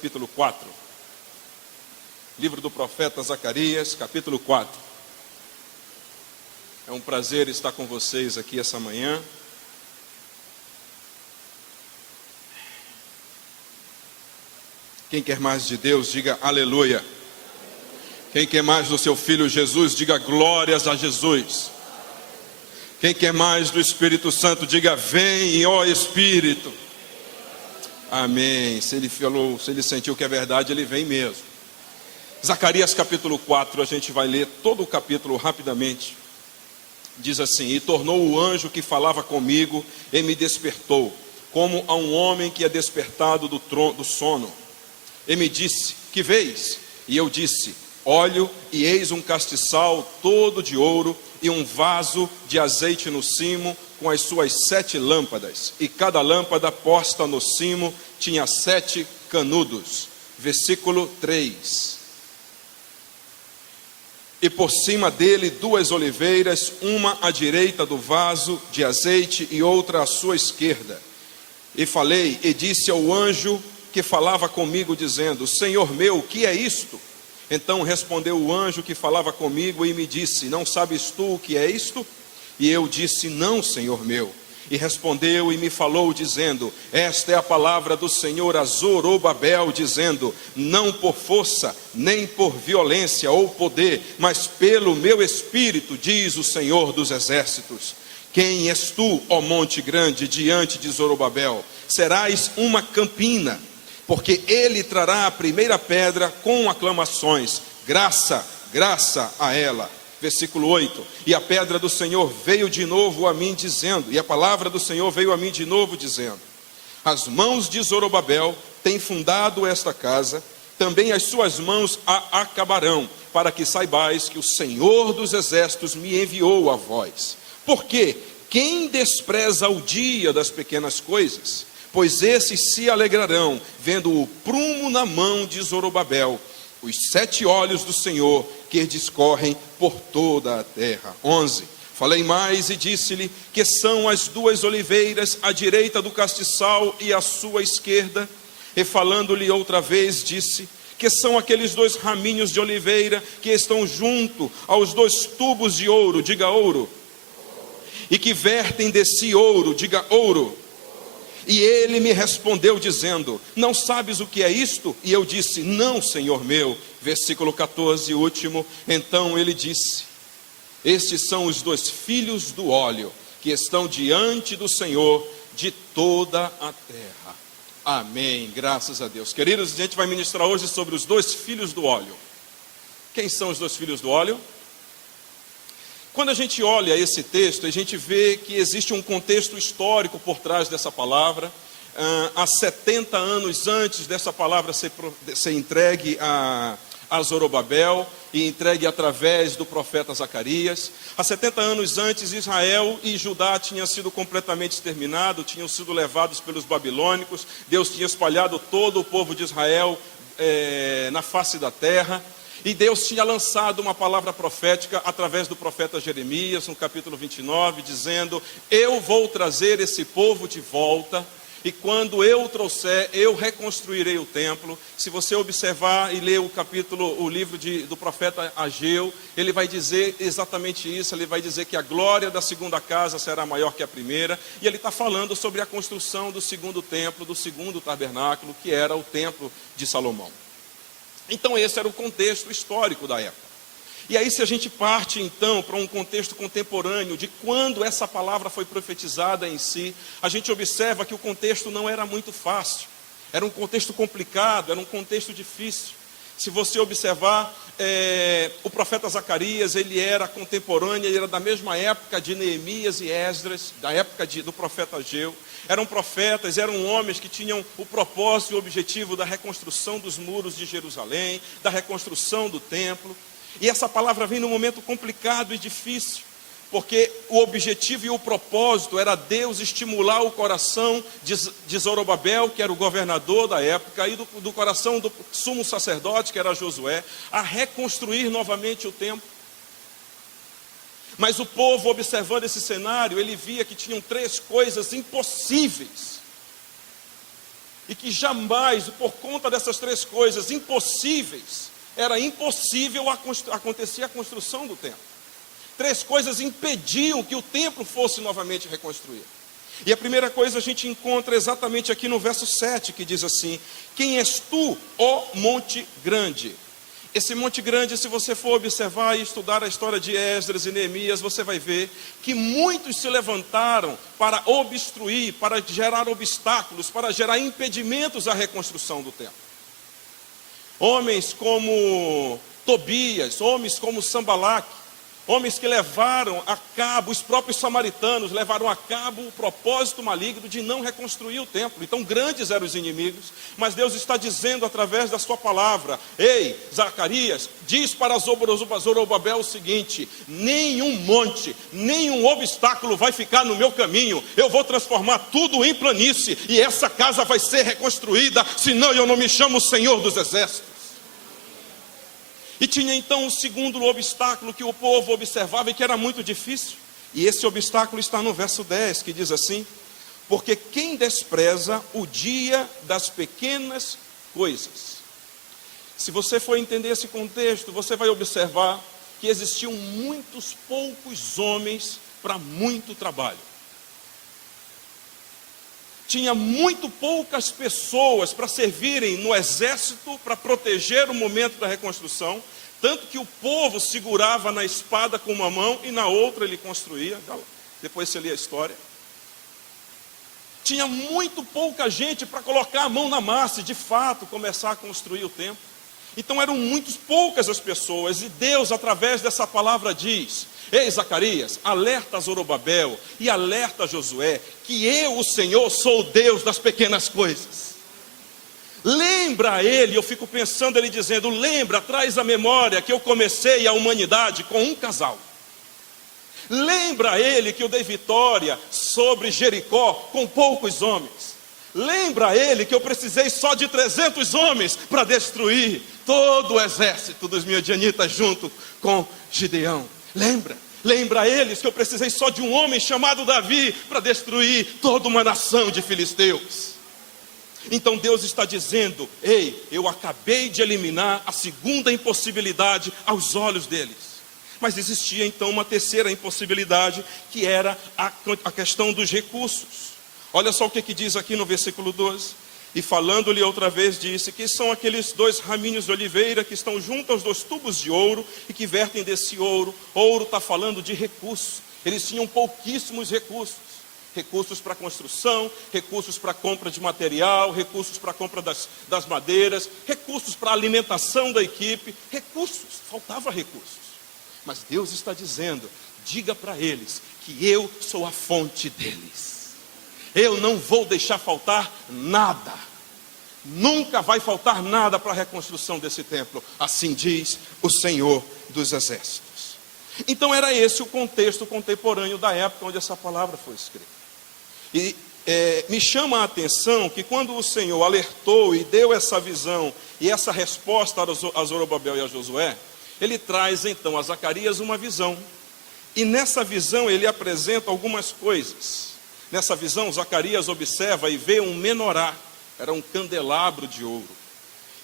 capítulo 4. Livro do profeta Zacarias, capítulo 4. É um prazer estar com vocês aqui essa manhã. Quem quer mais de Deus, diga aleluia. Quem quer mais do seu Filho Jesus, diga glórias a Jesus. Quem quer mais do Espírito Santo, diga vem, ó Espírito. Amém. Se ele sentiu que é verdade, ele vem mesmo. Zacarias capítulo 4, a gente vai ler todo o capítulo rapidamente. Diz assim: e tornou o anjo que falava comigo e me despertou, como a um homem que é despertado do sono. E me disse: que vês? E eu disse: olho, e eis um castiçal todo de ouro, e um vaso de azeite no cimo, com as suas 7 lâmpadas, e cada lâmpada posta no cimo tinha 7 canudos. Versículo 3. E por cima dele 2 oliveiras, uma à direita do vaso de azeite e outra à sua esquerda. E falei, e disse ao anjo que falava comigo, dizendo: Senhor meu, o que é isto? Então respondeu o anjo que falava comigo e me disse: não sabes tu o que é isto? E eu disse: não, Senhor meu. E respondeu e me falou, dizendo: esta é a palavra do Senhor a Zorobabel, dizendo: não por força, nem por violência ou poder, mas pelo meu espírito, diz o Senhor dos exércitos. Quem és tu, ó monte grande, diante de Zorobabel? Serás uma campina, porque ele trará a primeira pedra com aclamações, graça, graça a ela. Versículo 8, e a pedra do Senhor veio de novo a mim dizendo, e a palavra do Senhor veio a mim de novo dizendo: as mãos de Zorobabel têm fundado esta casa, também as suas mãos a acabarão, para que saibais que o Senhor dos exércitos me enviou a vós. Porque quem despreza o dia das pequenas coisas? Pois esses se alegrarão, vendo o prumo na mão de Zorobabel, os 7 olhos do Senhor que discorrem por toda a terra. 11. Falei mais e disse-lhe que são as 2 oliveiras à direita do castiçal e à sua esquerda. E falando-lhe outra vez, disse que são aqueles 2 raminhos de oliveira que estão junto aos 2 tubos de ouro, diga ouro, e que vertem de si ouro, diga ouro. E ele me respondeu dizendo: não sabes o que é isto? E eu disse: não, Senhor meu. Versículo 14, último. Então ele disse: estes são os 2 filhos do óleo, que estão diante do Senhor de toda a terra. Amém, graças a Deus. Queridos, a gente vai ministrar hoje sobre os 2 filhos do óleo. Quem são os 2 filhos do óleo? Quando a gente olha esse texto, a gente vê que existe um contexto histórico por trás dessa palavra. Há 70 anos antes dessa palavra ser entregue a Zorobabel e entregue através do profeta Zacarias. Há 70 anos antes, Israel e Judá tinham sido completamente exterminados, tinham sido levados pelos babilônicos. Deus tinha espalhado todo o povo de Israel na face da terra. E Deus tinha lançado uma palavra profética através do profeta Jeremias, no capítulo 29, dizendo: eu vou trazer esse povo de volta, e quando eu o trouxer, eu reconstruirei o templo. Se você observar e ler o livro do profeta Ageu, ele vai dizer exatamente isso. Ele vai dizer que a glória da segunda casa será maior que a primeira, e ele está falando sobre a construção do segundo templo, do segundo tabernáculo, que era o templo de Salomão. Então esse era o contexto histórico da época. E aí, se a gente parte então para um contexto contemporâneo de quando essa palavra foi profetizada em si, a gente observa que o contexto não era muito fácil. Era um contexto complicado, era um contexto difícil. Se você observar, o profeta Zacarias, ele era contemporâneo, ele era da mesma época de Neemias e Esdras, da época do profeta Ageu. Eram profetas, eram homens que tinham o propósito e o objetivo da reconstrução dos muros de Jerusalém, da reconstrução do templo. E essa palavra vem num momento complicado e difícil, porque o objetivo e o propósito era Deus estimular o coração de Zorobabel, que era o governador da época, e do coração do sumo sacerdote, que era Josué, a reconstruir novamente o templo. Mas o povo, observando esse cenário, ele via que tinham 3 coisas impossíveis. E que jamais, por conta dessas três coisas impossíveis, era impossível acontecer a construção do templo. Três coisas impediam que o templo fosse novamente reconstruído. E a primeira coisa a gente encontra exatamente aqui no verso 7, que diz assim: quem és tu, ó monte grande? Esse monte grande, se você for observar e estudar a história de Esdras e Neemias, você vai ver que muitos se levantaram para obstruir, para gerar obstáculos, para gerar impedimentos à reconstrução do templo. Homens como Tobias, homens como Sanbalaque, homens que levaram a cabo, os próprios samaritanos levaram a cabo o propósito maligno de não reconstruir o templo. Então grandes eram os inimigos, mas Deus está dizendo através da sua palavra: ei, Zacarias, diz para Zorobabel o seguinte: nenhum monte, nenhum obstáculo vai ficar no meu caminho, eu vou transformar tudo em planície, e essa casa vai ser reconstruída, senão eu não me chamo Senhor dos Exércitos. E tinha então um segundo obstáculo que o povo observava e que era muito difícil. E esse obstáculo está no verso 10, que diz assim: porque quem despreza o dia das pequenas coisas. Se você for entender esse contexto, você vai observar que existiam muitos poucos homens para muito trabalho. Tinha muito poucas pessoas para servirem no exército, para proteger o momento da reconstrução, tanto que o povo segurava na espada com uma mão e na outra ele construía. Depois você lê a história. Tinha muito pouca gente para colocar a mão na massa e de fato começar a construir o templo. Então eram muito poucas as pessoas, e Deus através dessa palavra diz: ei, Zacarias, alerta a Zorobabel e alerta a Josué, que eu, o Senhor, sou o Deus das pequenas coisas. Lembra a ele, eu fico pensando ele dizendo: lembra, traz à memória que eu comecei a humanidade com um casal. Lembra a ele que eu dei vitória sobre Jericó com poucos homens. Lembra a ele que eu precisei só de 300 homens para destruir todo o exército dos midianitas junto com Gideão. Lembra a eles que eu precisei só de um homem chamado Davi para destruir toda uma nação de filisteus. Então Deus está dizendo: ei, eu acabei de eliminar a segunda impossibilidade aos olhos deles. Mas existia então uma terceira impossibilidade, que era a questão dos recursos. Olha só o que diz aqui no versículo 12. E falando-lhe outra vez, disse: que são aqueles 2 raminhos de oliveira que estão junto aos 2 tubos de ouro e que vertem desse ouro. Ouro está falando de recursos. Eles tinham pouquíssimos recursos. Recursos para construção, recursos para compra de material, recursos para compra das madeiras, recursos para alimentação da equipe. Faltava recursos. Mas Deus está dizendo: diga para eles que eu sou a fonte deles. Eu não vou deixar faltar nada. Nunca vai faltar nada para a reconstrução desse templo. Assim diz o Senhor dos Exércitos. Então era esse o contexto contemporâneo da época onde essa palavra foi escrita. E me chama a atenção que quando o Senhor alertou e deu essa visão e essa resposta a Zorobabel e a Josué, ele traz então a Zacarias uma visão. E nessa visão ele apresenta algumas coisas. Nessa visão, Zacarias observa e vê um menorá, era um candelabro de ouro.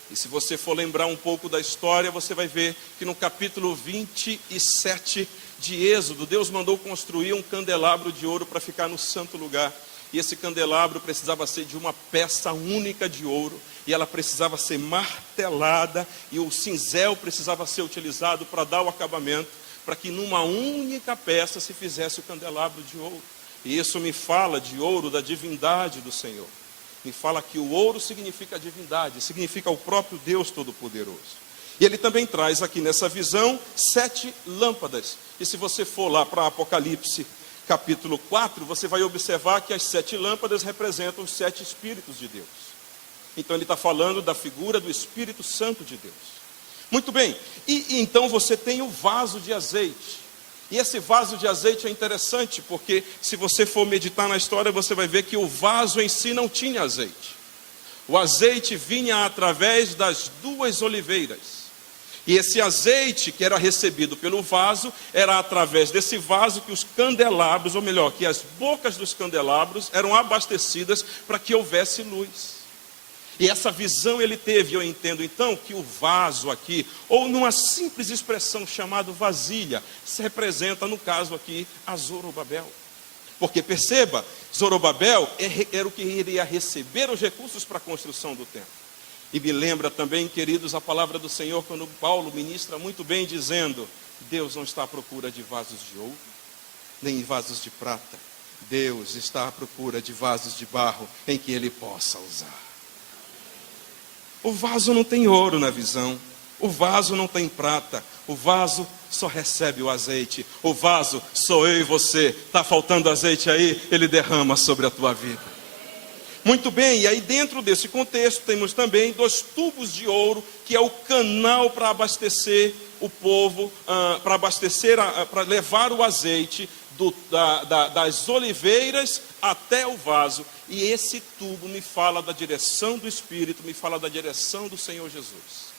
E se você for lembrar um pouco da história, você vai ver que no capítulo 27 de Êxodo, Deus mandou construir um candelabro de ouro para ficar no santo lugar. E esse candelabro precisava ser de uma peça única de ouro, e ela precisava ser martelada, e o cinzel precisava ser utilizado para dar o acabamento, para que numa única peça se fizesse o candelabro de ouro. E isso me fala de ouro, da divindade do Senhor. Me fala que o ouro significa a divindade, significa o próprio Deus Todo-Poderoso. E ele também traz aqui nessa visão 7 lâmpadas. E se você for lá para Apocalipse capítulo 4, você vai observar que as 7 lâmpadas representam os 7 Espíritos de Deus. Então ele está falando da figura do Espírito Santo de Deus. Muito bem, e então você tem o vaso de azeite. E esse vaso de azeite é interessante, porque se você for meditar na história, você vai ver que o vaso em si não tinha azeite. O azeite vinha através das 2 oliveiras. E esse azeite que era recebido pelo vaso, era através desse vaso que os candelabros, ou melhor, que as bocas dos candelabros eram abastecidas para que houvesse luz. E essa visão ele teve, eu entendo então, que o vaso aqui, ou numa simples expressão chamada vasilha, se representa, no caso aqui, a Zorobabel. Porque perceba, Zorobabel era o que iria receber os recursos para a construção do templo. E me lembra também, queridos, a palavra do Senhor, quando Paulo ministra muito bem, dizendo: Deus não está à procura de vasos de ouro, nem vasos de prata. Deus está à procura de vasos de barro em que Ele possa usar. O vaso não tem ouro na visão, o vaso não tem prata, o vaso só recebe o azeite. O vaso sou eu e você. Está faltando azeite aí, Ele derrama sobre a tua vida. Muito bem, e aí dentro desse contexto temos também 2 tubos de ouro, que é o canal para abastecer o povo, para levar o azeite das oliveiras até o vaso. E esse tubo me fala da direção do Espírito, me fala da direção do Senhor Jesus.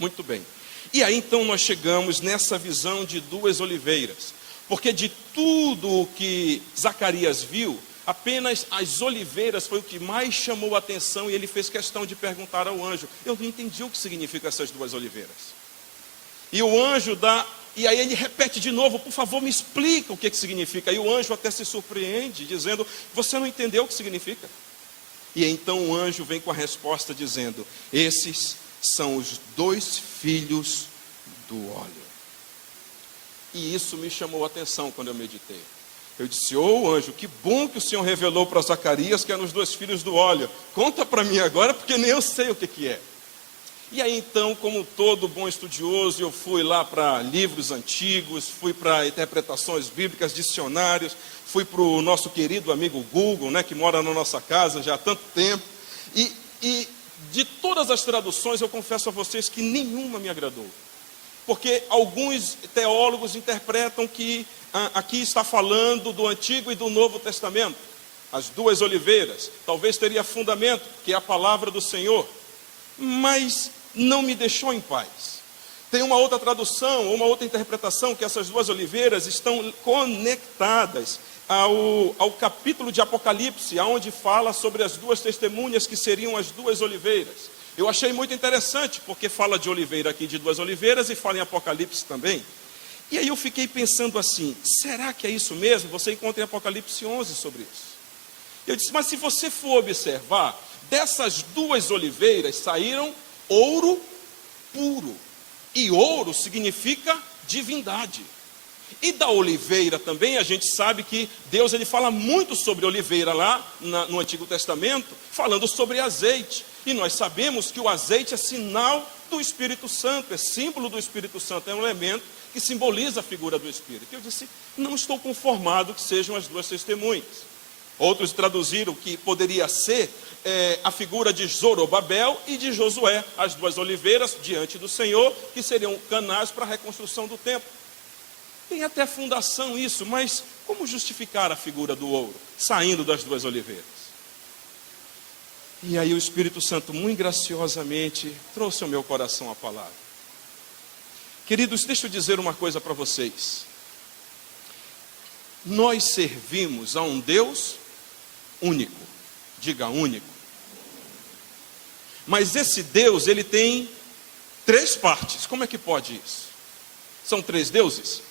Muito bem. E aí então nós chegamos nessa visão de 2 oliveiras, porque de tudo o que Zacarias viu, apenas as oliveiras foi o que mais chamou a atenção, e ele fez questão de perguntar ao anjo. Eu não entendi o que significam essas 2 oliveiras. E o anjo e aí ele repete de novo: por favor, me explica o que significa. E o anjo até se surpreende, dizendo: você não entendeu o que significa? E então o anjo vem com a resposta dizendo: esses são os 2 filhos do óleo. E isso me chamou a atenção quando eu meditei. Eu disse: anjo, que bom que o Senhor revelou para Zacarias que eram os 2 filhos do óleo. Conta para mim agora, porque nem eu sei o que é. E aí então, como todo bom estudioso, eu fui lá para livros antigos, fui para interpretações bíblicas, dicionários, fui para o nosso querido amigo Google, né, que mora na nossa casa já há tanto tempo. E de todas as traduções, eu confesso a vocês que nenhuma me agradou. Porque alguns teólogos interpretam que aqui está falando do Antigo e do Novo Testamento. As 2 oliveiras, talvez teria fundamento, que é a palavra do Senhor. Mas não me deixou em paz. Tem uma outra tradução, uma outra interpretação, que essas 2 oliveiras estão conectadas ao capítulo de Apocalipse, onde fala sobre as 2 testemunhas que seriam as 2 oliveiras. Eu achei muito interessante, porque fala de oliveira aqui, de 2 oliveiras, e fala em Apocalipse também. E aí eu fiquei pensando assim: será que é isso mesmo? Você encontra em Apocalipse 11 sobre isso. Eu disse: mas se você for observar, dessas 2 oliveiras saíram ouro puro. E ouro significa divindade. E da oliveira também, a gente sabe que Deus ele fala muito sobre oliveira lá no Antigo Testamento, falando sobre azeite. E nós sabemos que o azeite é sinal do Espírito Santo, é símbolo do Espírito Santo, é um elemento que simboliza a figura do Espírito. Eu disse: não estou conformado que sejam as 2 testemunhas. Outros traduziram que poderia ser a figura de Zorobabel e de Josué, as 2 oliveiras diante do Senhor, que seriam canais para a reconstrução do templo. Tem até fundação isso, mas como justificar a figura do ouro saindo das 2 oliveiras? E aí o Espírito Santo muito graciosamente trouxe ao meu coração a palavra. Queridos, deixa eu dizer uma coisa para vocês. Nós servimos a um Deus único. Diga único. Mas esse Deus, ele tem 3 partes. Como é que pode isso? São 3 deuses?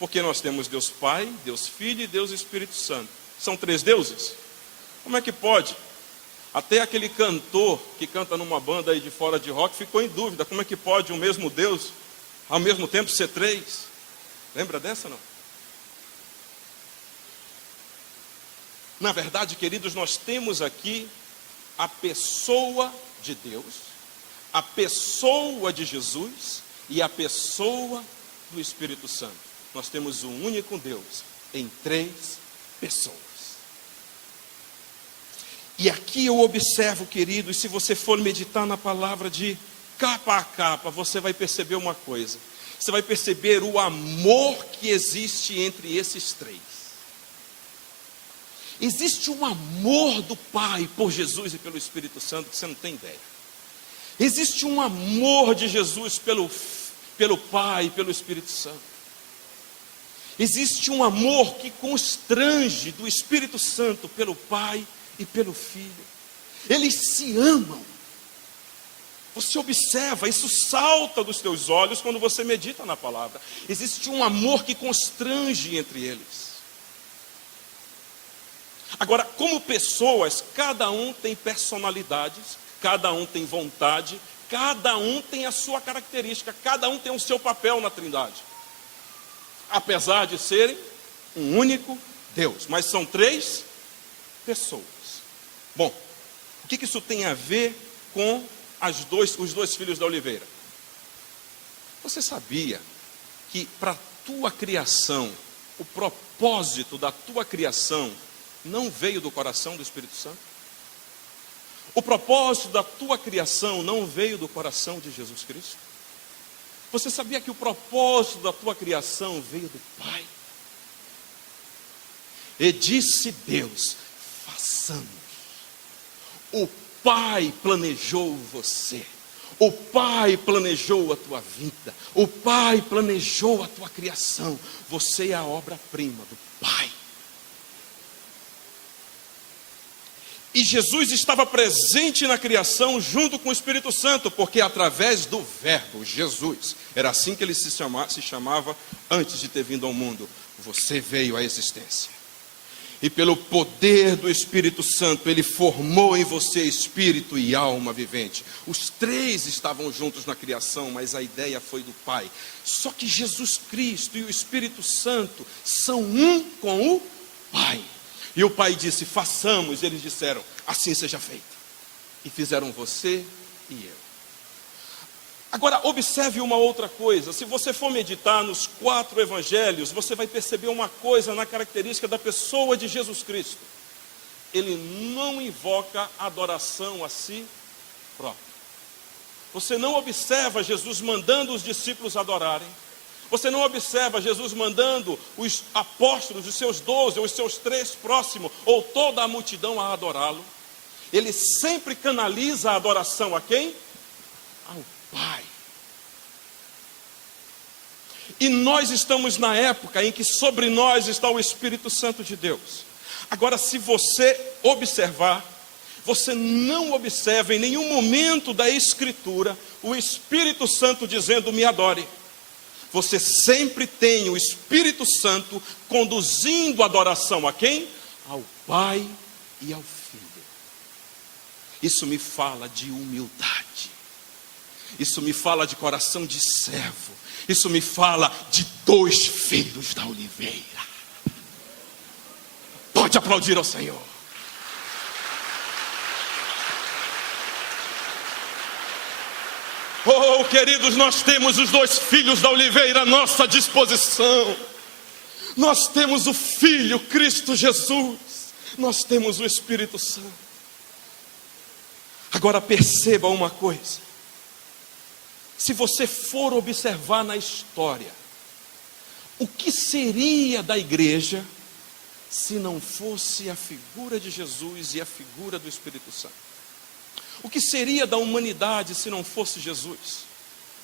Porque nós temos Deus Pai, Deus Filho e Deus Espírito Santo. São 3 deuses? Como é que pode? Até aquele cantor que canta numa banda aí de fora de rock ficou em dúvida. Como é que pode o mesmo Deus ao mesmo tempo ser 3? Lembra dessa, não? Na verdade, queridos, nós temos aqui a pessoa de Deus, a pessoa de Jesus e a pessoa do Espírito Santo. Nós temos um único Deus em 3 pessoas. E aqui eu observo, queridos, se você for meditar na palavra de capa a capa, você vai perceber uma coisa. Você vai perceber o amor que existe entre esses 3. Existe um amor do Pai por Jesus e pelo Espírito Santo que você não tem ideia. Existe um amor de Jesus pelo Pai e pelo Espírito Santo. Existe um amor que constrange do Espírito Santo pelo Pai e pelo Filho. Eles se amam. Você observa, isso salta dos teus olhos quando você medita na palavra. Existe um amor que constrange entre eles. Agora, como pessoas, cada um tem personalidades, cada um tem vontade, cada um tem a sua característica, cada um tem o seu papel na Trindade. Apesar de serem um único Deus, mas são três pessoas. Bom, o que isso tem a ver com os dois filhos da oliveira? Você sabia que para a tua criação, o propósito da tua criação não veio do coração do Espírito Santo? O propósito da tua criação não veio do coração de Jesus Cristo? Você sabia que o propósito da tua criação veio do Pai? E disse Deus: façamos. O Pai planejou você. O Pai planejou a tua vida. O Pai planejou a tua criação. Você é a obra-prima do Pai. E Jesus estava presente na criação junto com o Espírito Santo, porque através do Verbo, Jesus, era assim que ele se chamava antes de ter vindo ao mundo. Você veio à existência. E pelo poder do Espírito Santo, ele formou em você espírito e alma vivente. Os três estavam juntos na criação, mas a ideia foi do Pai. Só que Jesus Cristo e o Espírito Santo são um com o Pai. E o Pai disse: façamos. Eles disseram: assim seja feito. E fizeram você e eu. Agora, observe uma outra coisa. Se você for meditar nos 4 evangelhos, você vai perceber uma coisa na característica da pessoa de Jesus Cristo. Ele não invoca adoração a si próprio. Você não observa Jesus mandando os discípulos adorarem. Você não observa Jesus mandando os apóstolos, os seus 12, ou os seus 3 próximos, ou toda a multidão a adorá-lo. Ele sempre canaliza a adoração a quem? Ao Pai. E nós estamos na época em que sobre nós está o Espírito Santo de Deus. Agora, se você observar, você não observa em nenhum momento da Escritura o Espírito Santo dizendo: me adore. Você sempre tem o Espírito Santo conduzindo a adoração a quem? Ao Pai e ao Filho. Isso me fala de humildade. Isso me fala de coração de servo. Isso me fala de 2 filhos da oliveira. Pode aplaudir ao Senhor. Oh, queridos, nós temos os 2 filhos da oliveira à nossa disposição. Nós temos o Filho, Cristo Jesus. Nós temos o Espírito Santo. Agora perceba uma coisa. Se você for observar na história, o que seria da igreja se não fosse a figura de Jesus e a figura do Espírito Santo? O que seria da humanidade se não fosse Jesus?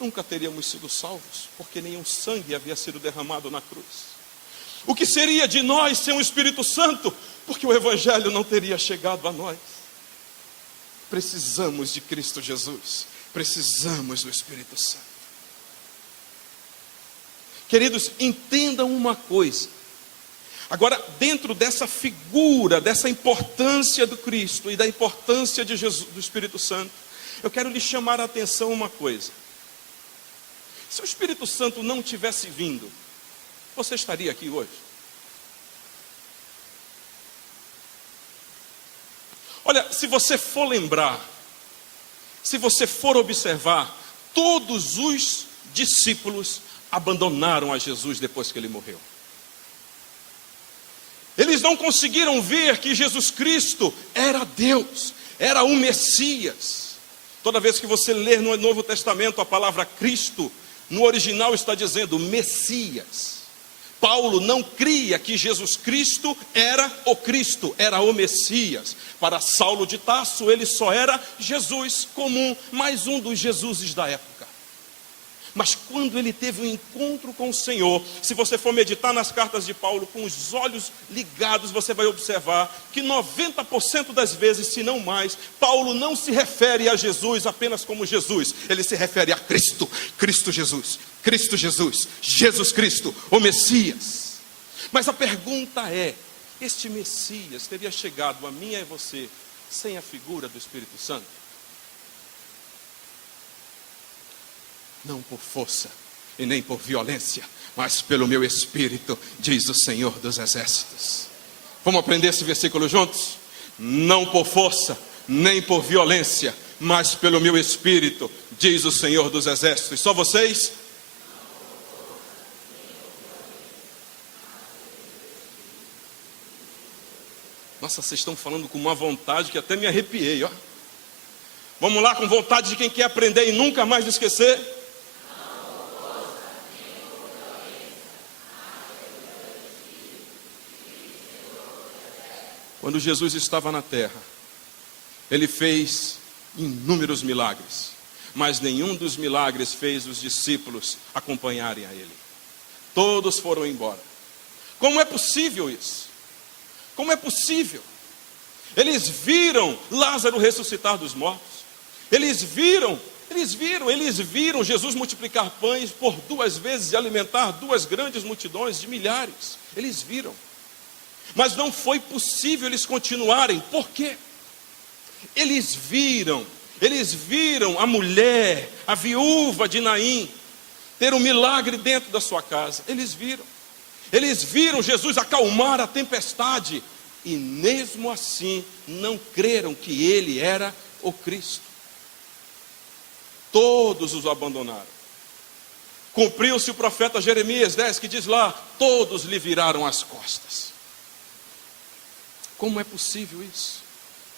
Nunca teríamos sido salvos, porque nenhum sangue havia sido derramado na cruz. O que seria de nós sem o Espírito Santo? Porque o Evangelho não teria chegado a nós. Precisamos de Cristo Jesus. Precisamos do Espírito Santo. Queridos, entendam uma coisa. Agora, dentro dessa figura, dessa importância do Cristo e da importância de Jesus, do Espírito Santo, eu quero lhe chamar a atenção uma coisa. Se o Espírito Santo não tivesse vindo, você estaria aqui hoje? Olha, se você for lembrar, se você for observar, todos os discípulos abandonaram a Jesus depois que ele morreu. Eles não conseguiram ver que Jesus Cristo era Deus, era o Messias. Toda vez que você ler no Novo Testamento a palavra Cristo, no original está dizendo Messias. Paulo não cria que Jesus Cristo era o Cristo, era o Messias. Para Saulo de Tarso, ele só era Jesus comum, mais um dos Jesuses da época. Mas quando ele teve um encontro com o Senhor, se você for meditar nas cartas de Paulo com os olhos ligados, você vai observar que 90% das vezes, se não mais, Paulo não se refere a Jesus apenas como Jesus. Ele se refere a Cristo, Cristo Jesus, Cristo Jesus, Jesus Cristo, o Messias. Mas a pergunta é, este Messias teria chegado a mim e a você sem a figura do Espírito Santo? Não por força e nem por violência, mas pelo meu Espírito, diz o Senhor dos Exércitos. Vamos aprender esse versículo juntos? Não por força, nem por violência, mas pelo meu Espírito, diz o Senhor dos Exércitos. Só vocês? Nossa, vocês estão falando com uma vontade que até me arrepiei, ó. Vamos lá, com vontade de quem quer aprender e nunca mais esquecer. Quando Jesus estava na terra, ele fez inúmeros milagres, mas nenhum dos milagres fez os discípulos acompanharem a ele. Todos foram embora. Como é possível isso? Como é possível? Eles viram Lázaro ressuscitar dos mortos. Eles viram Jesus multiplicar pães por 2 vezes e alimentar 2 grandes multidões de milhares. Eles viram. Mas não foi possível eles continuarem. Por quê? Eles viram a mulher, a viúva de Naim, ter um milagre dentro da sua casa. Eles viram Jesus acalmar a tempestade. E mesmo assim, não creram que ele era o Cristo. Todos os abandonaram. Cumpriu-se o profeta Jeremias 10, que diz lá: todos lhe viraram as costas. Como é possível isso?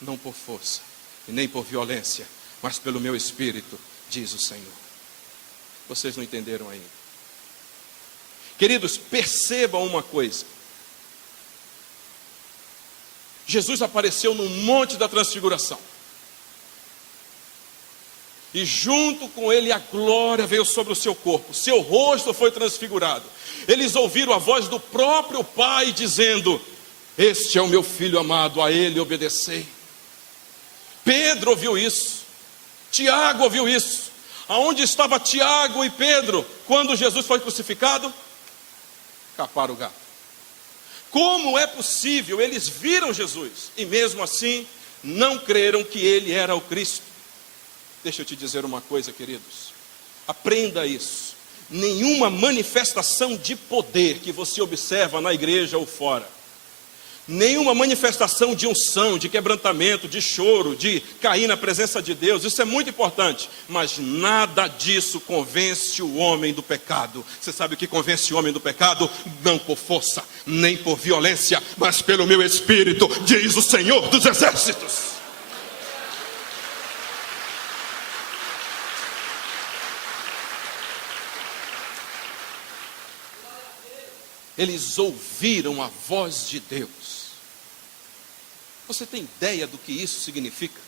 Não por força e nem por violência, mas pelo meu Espírito, diz o Senhor. Vocês não entenderam ainda. Queridos, percebam uma coisa. Jesus apareceu no Monte da Transfiguração. E junto com ele a glória veio sobre o seu corpo. Seu rosto foi transfigurado. Eles ouviram a voz do próprio Pai dizendo: este é o meu filho amado, a ele obedecei. Pedro ouviu isso. Tiago ouviu isso. Aonde estava Tiago e Pedro quando Jesus foi crucificado? Caparam o gato. Como é possível? Eles viram Jesus e mesmo assim não creram que ele era o Cristo. Deixa eu te dizer uma coisa, queridos. Aprenda isso. Nenhuma manifestação de poder que você observa na igreja ou fora, nenhuma manifestação de unção, de quebrantamento, de choro, de cair na presença de Deus, isso é muito importante, mas nada disso convence o homem do pecado. Você sabe o que convence o homem do pecado? Não por força, nem por violência, mas pelo meu Espírito, diz o Senhor dos Exércitos. Eles ouviram a voz de Deus. Você tem ideia do que isso significa?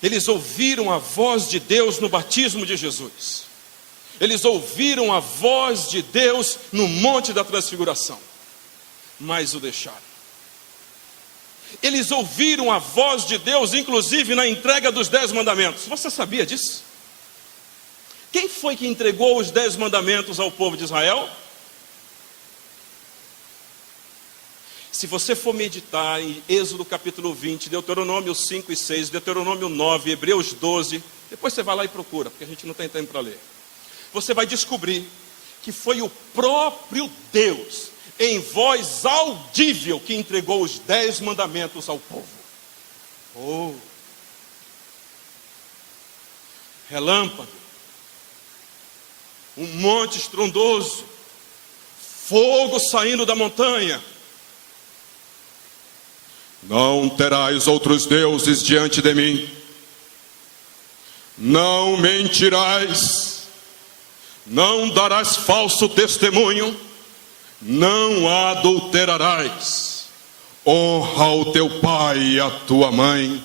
Eles ouviram a voz de Deus no batismo de Jesus. Eles ouviram a voz de Deus no Monte da Transfiguração, mas o deixaram. Eles ouviram a voz de Deus, inclusive na entrega dos 10 mandamentos. Você sabia disso? Quem foi que entregou os 10 mandamentos ao povo de Israel? Se você for meditar em Êxodo capítulo 20, Deuteronômio 5 e 6, Deuteronômio 9, Hebreus 12, depois você vai lá e procura, porque a gente não tem tempo para ler. Você vai descobrir que foi o próprio Deus, em voz audível, que entregou os 10 mandamentos ao povo. Oh! Relâmpago, um monte estrondoso, fogo saindo da montanha. Não terás outros deuses diante de mim. Não mentirás. Não darás falso testemunho. Não adulterarás. Honra o teu pai e a tua mãe.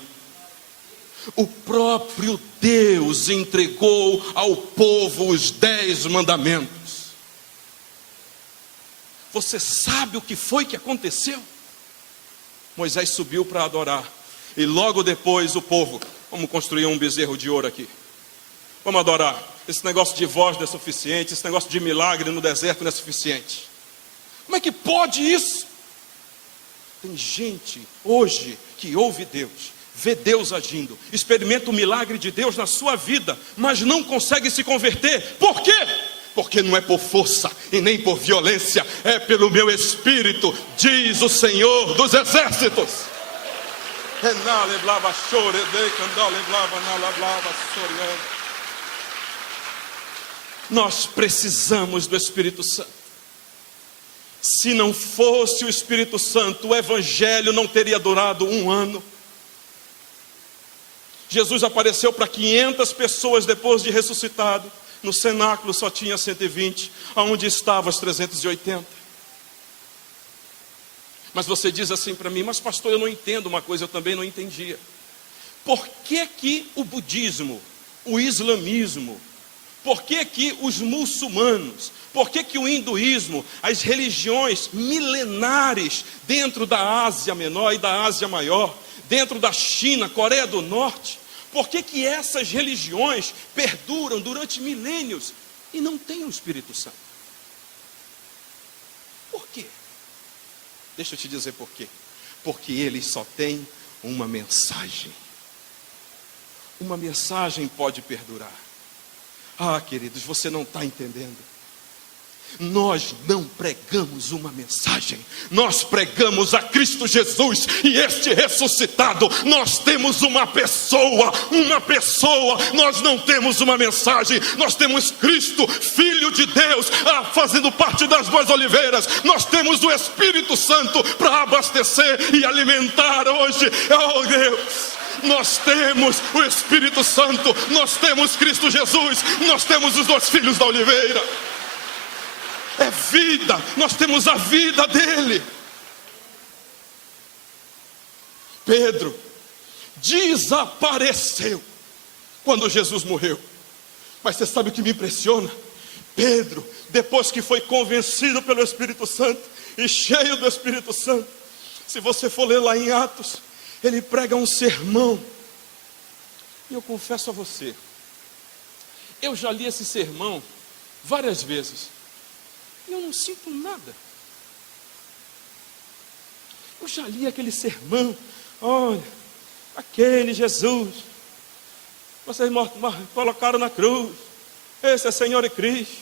O próprio Deus entregou ao povo os 10 mandamentos. Você sabe o que foi que aconteceu? Moisés subiu para adorar. E logo depois o povo: vamos construir um bezerro de ouro aqui. Vamos adorar. Esse negócio de voz não é suficiente. Esse negócio de milagre no deserto não é suficiente. Como é que pode isso? Tem gente hoje que ouve Deus, vê Deus agindo, experimenta o milagre de Deus na sua vida, mas não consegue se converter. Por quê? Porque não é por força e nem por violência, é pelo meu Espírito, diz o Senhor dos Exércitos. Nós precisamos do Espírito Santo. Se não fosse o Espírito Santo, o Evangelho não teria durado 1 ano. Jesus apareceu para 500 pessoas depois de ressuscitado. No cenáculo só tinha 120. Aonde estavam as 380? Mas você diz assim para mim: mas pastor, eu não entendo uma coisa, eu também não entendia. Por que que o budismo, o islamismo, por que que os muçulmanos, por que que o hinduísmo, as religiões milenares dentro da Ásia Menor e da Ásia Maior, dentro da China, Coreia do Norte, por que que essas religiões perduram durante milênios e não têm o Espírito Santo? Por quê? Deixa eu te dizer por quê. Porque eles só têm uma mensagem. Uma mensagem pode perdurar. Ah, queridos, você não está entendendo. Nós não pregamos uma mensagem, nós pregamos a Cristo Jesus e este ressuscitado. Nós temos uma pessoa, nós não temos uma mensagem, nós temos Cristo, Filho de Deus, fazendo parte das 2 oliveiras. Nós temos o Espírito Santo para abastecer e alimentar hoje. Oh Deus, nós temos o Espírito Santo, nós temos Cristo Jesus, nós temos os 2 filhos da oliveira. É vida, nós temos a vida dele. Pedro desapareceu quando Jesus morreu. Mas você sabe o que me impressiona? Pedro, depois que foi convencido pelo Espírito Santo e cheio do Espírito Santo, se você for ler lá em Atos, ele prega um sermão. E eu confesso a você, eu já li esse sermão várias vezes. E eu não sinto nada. Eu já li aquele sermão. Olha, aquele Jesus, vocês colocaram na cruz. Esse é Senhor e Cristo.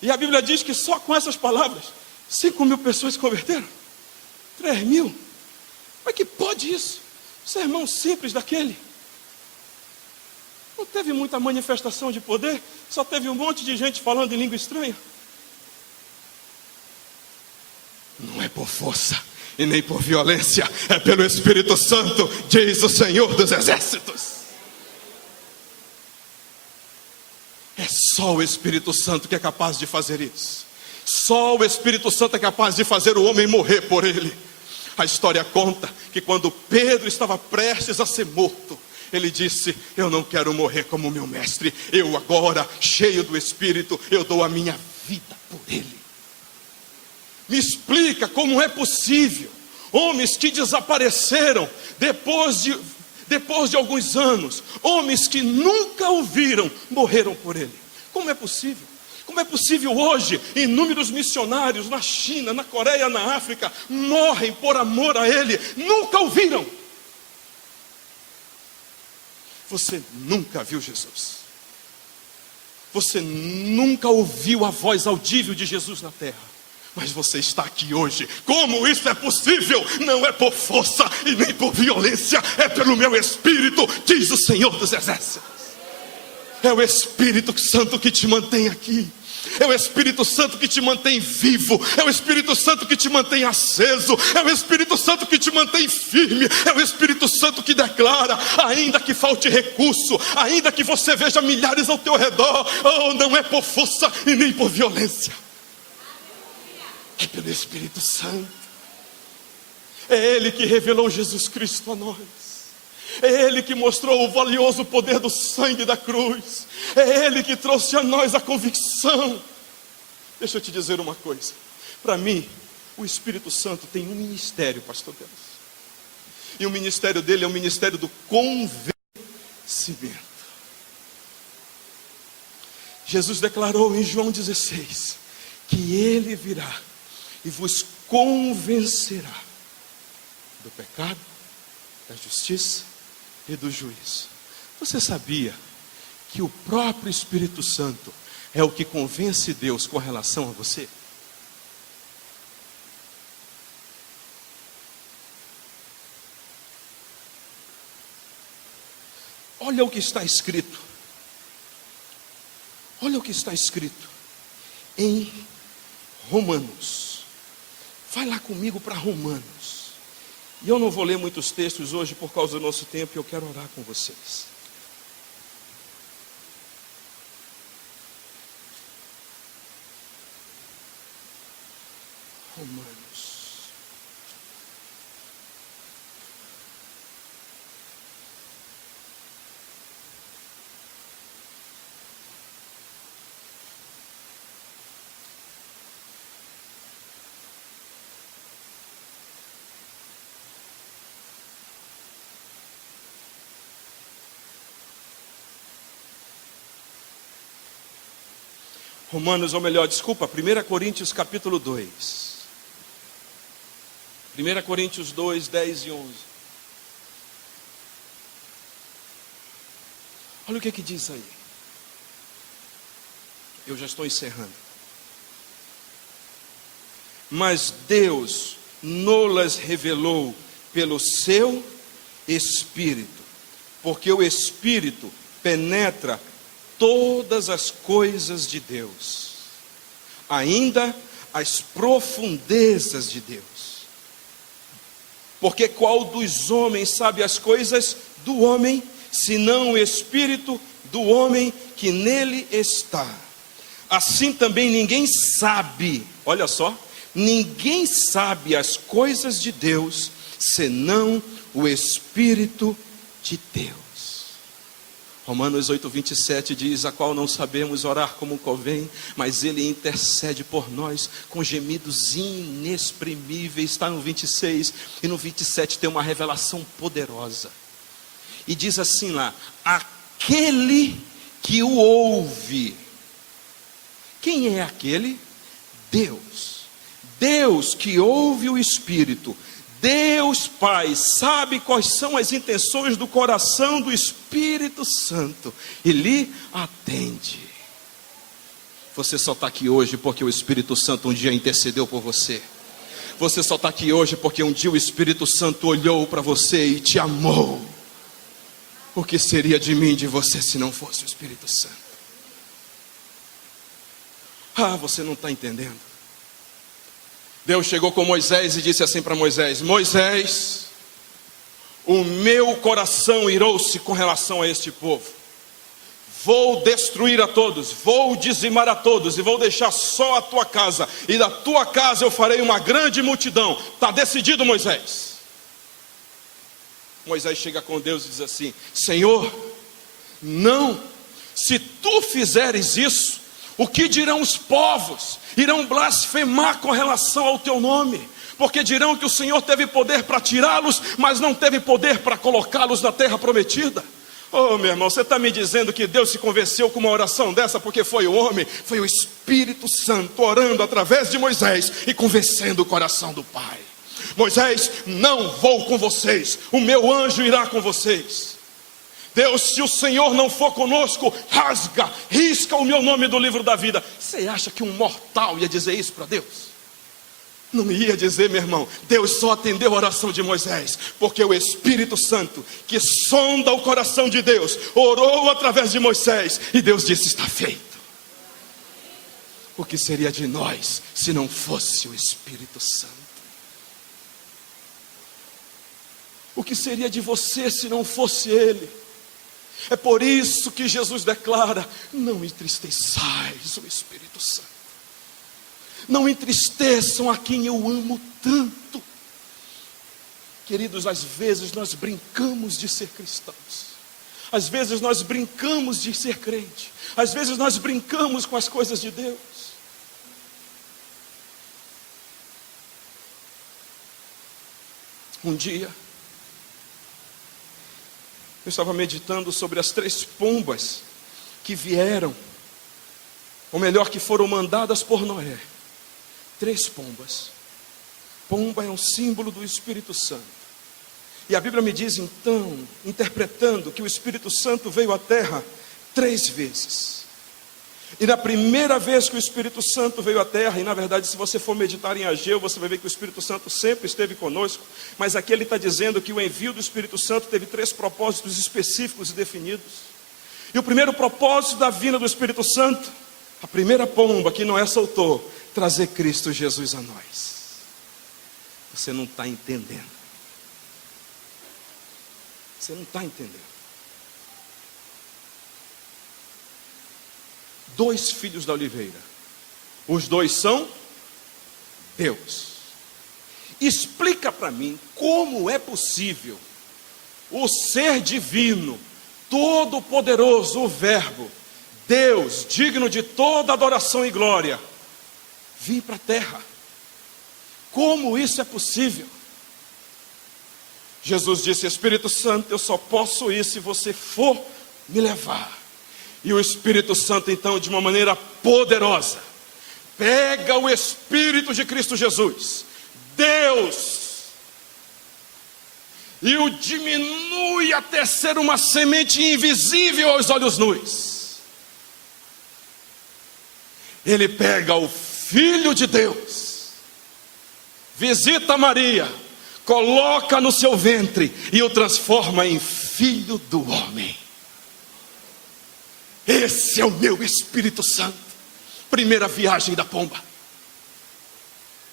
E a Bíblia diz que só com essas palavras 5.000 pessoas se converteram. 3.000. Mas que pode isso? Um sermão simples daquele. Não teve muita manifestação de poder. Só teve um monte de gente falando em língua estranha. Não é por força e nem por violência, é pelo Espírito Santo, diz o Senhor dos Exércitos. É só o Espírito Santo que é capaz de fazer isso. Só o Espírito Santo é capaz de fazer o homem morrer por ele. A história conta que quando Pedro estava prestes a ser morto, ele disse: eu não quero morrer como meu mestre. Eu agora, cheio do Espírito, eu dou a minha vida por ele. Me explica como é possível homens que desapareceram depois de alguns anos, homens que nunca o viram, morreram por ele. Como é possível? Como é possível hoje inúmeros missionários na China, na Coreia, na África morrem por amor a ele, nunca o viram? Você nunca viu Jesus. Você nunca ouviu a voz audível de Jesus na terra. Mas você está aqui hoje. Como isso é possível? Não é por força e nem por violência, é pelo meu Espírito, diz o Senhor dos Exércitos. É o Espírito Santo que te mantém aqui. É o Espírito Santo que te mantém vivo. É o Espírito Santo que te mantém aceso. É o Espírito Santo que te mantém firme. É o Espírito Santo que declara: ainda que falte recurso, ainda que você veja milhares ao teu redor, oh, não é por força e nem por violência, é pelo Espírito Santo. É Ele que revelou Jesus Cristo a nós. É Ele que mostrou o valioso poder do sangue da cruz. É Ele que trouxe a nós a convicção. Deixa eu te dizer uma coisa. Para mim, o Espírito Santo tem um ministério, pastor Deus. E o ministério dele é o ministério do convencimento. Jesus declarou em João 16 que Ele virá e vos convencerá do pecado, da justiça e do juízo. Você sabia que o próprio Espírito Santo é o que convence Deus com relação a você? Olha o que está escrito. Olha o que está escrito em Romanos. Vai lá comigo para Romanos. E eu não vou ler muitos textos hoje por causa do nosso tempo, e eu quero orar com vocês. Romanos. Romanos, ou melhor, desculpa, 1 Coríntios capítulo 2. 1 Coríntios 2, 10 e 11. Olha o que diz aí. Eu já estou encerrando. Mas Deus nos revelou pelo seu Espírito, porque o Espírito penetra todas as coisas de Deus, ainda as profundezas de Deus. Porque qual dos homens sabe as coisas do homem, senão o Espírito do homem que nele está? Assim também ninguém sabe, olha só, ninguém sabe as coisas de Deus, senão o Espírito de Deus. Romanos 8, 27 diz: a qual não sabemos orar como convém, mas Ele intercede por nós com gemidos inexprimíveis. Está no 26, e no 27 tem uma revelação poderosa. E diz assim lá: aquele que o ouve. Quem é aquele? Deus. Deus que ouve o Espírito. Deus Pai sabe quais são as intenções do coração do Espírito Santo e lhe atende. Você só está aqui hoje porque o Espírito Santo um dia intercedeu por você. Você só está aqui hoje porque um dia o Espírito Santo olhou para você e te amou. O que seria de mim e de você se não fosse o Espírito Santo? Ah, você não está entendendo. Deus chegou com Moisés e disse assim para Moisés: Moisés, o meu coração irou-se com relação a este povo. Vou destruir a todos, vou dizimar a todos, e vou deixar só a tua casa, e da tua casa eu farei uma grande multidão. Está decidido, Moisés? Moisés chega com Deus e diz assim: Senhor, não, se tu fizeres isso, o que dirão os povos? Irão blasfemar com relação ao teu nome, porque dirão que o Senhor teve poder para tirá-los, mas não teve poder para colocá-los na terra prometida. Oh, meu irmão, você está me dizendo que Deus se convenceu com uma oração dessa porque foi o homem? Foi o Espírito Santo orando através de Moisés e convencendo o coração do Pai. Moisés, não vou com vocês, o meu anjo irá com vocês. Deus, se o Senhor não for conosco, risca o meu nome do livro da vida. Você acha que um mortal ia dizer isso para Deus? Não ia dizer, meu irmão. Deus só atendeu a oração de Moisés porque o Espírito Santo, que sonda o coração de Deus, orou através de Moisés, e Deus disse: está feito. O que seria de nós se não fosse o Espírito Santo? O que seria de você se não fosse Ele? É por isso que Jesus declara: não entristeçais o Espírito Santo. Não entristeçam a quem eu amo tanto. Queridos, às vezes nós brincamos de ser cristãos. Às vezes nós brincamos de ser crente. Às vezes nós brincamos com as coisas de Deus. Um dia, eu estava meditando sobre as 3 pombas que vieram, ou melhor, que foram mandadas por Noé. 3 pombas. Pomba é um símbolo do Espírito Santo. E a Bíblia me diz então, interpretando, que o Espírito Santo veio à terra 3 vezes. E na primeira vez que o Espírito Santo veio à terra, e na verdade se você for meditar em Ageu, você vai ver que o Espírito Santo sempre esteve conosco, mas aqui ele está dizendo que o envio do Espírito Santo teve 3 propósitos específicos e definidos. E o primeiro propósito da vinda do Espírito Santo, a primeira pomba que Noé soltou, trazer Cristo Jesus a nós. Você não está entendendo. Você não está entendendo. 2 filhos da oliveira. Os 2 são Deus. Explica para mim como é possível o ser divino, todo-poderoso, o Verbo, Deus, digno de toda adoração e glória, vir para a terra. Como isso é possível? Jesus disse: Espírito Santo, eu só posso ir se você for me levar. E o Espírito Santo então, de uma maneira poderosa, pega o Espírito de Cristo Jesus, Deus, e o diminui até ser uma semente invisível aos olhos nus. Ele pega o Filho de Deus, visita Maria, coloca no seu ventre e o transforma em filho do homem. Esse é o meu Espírito Santo. Primeira viagem da pomba.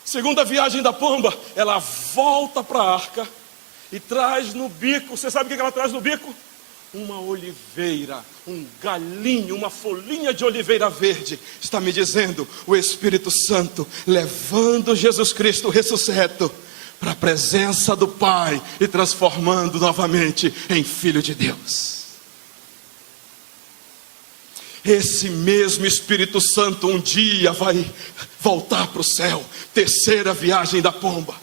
Segunda viagem da pomba, ela volta para a arca e traz no bico, você sabe o que ela traz no bico? Uma oliveira, um galinho, uma folhinha de oliveira verde. Está me dizendo, o Espírito Santo levando Jesus Cristo ressuscito para a presença do Pai e transformando novamente em Filho de Deus. Esse mesmo Espírito Santo um dia vai voltar para o céu. Terceira viagem da pomba.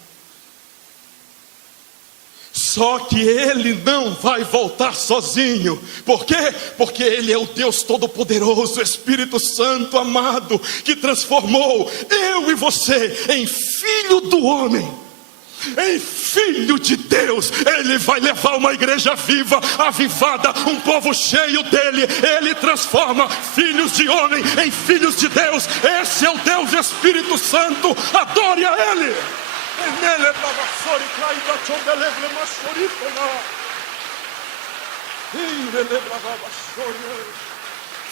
Só que ele não vai voltar sozinho. Por quê? Porque ele é o Deus Todo-Poderoso, Espírito Santo amado, que transformou eu e você em filho do homem, em filho de Deus. Ele vai levar uma igreja viva, avivada, um povo cheio dele. Ele transforma filhos de homem em filhos de Deus. Esse é o Deus Espírito Santo. Adore a ele.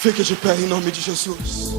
Fique de pé em nome de Jesus.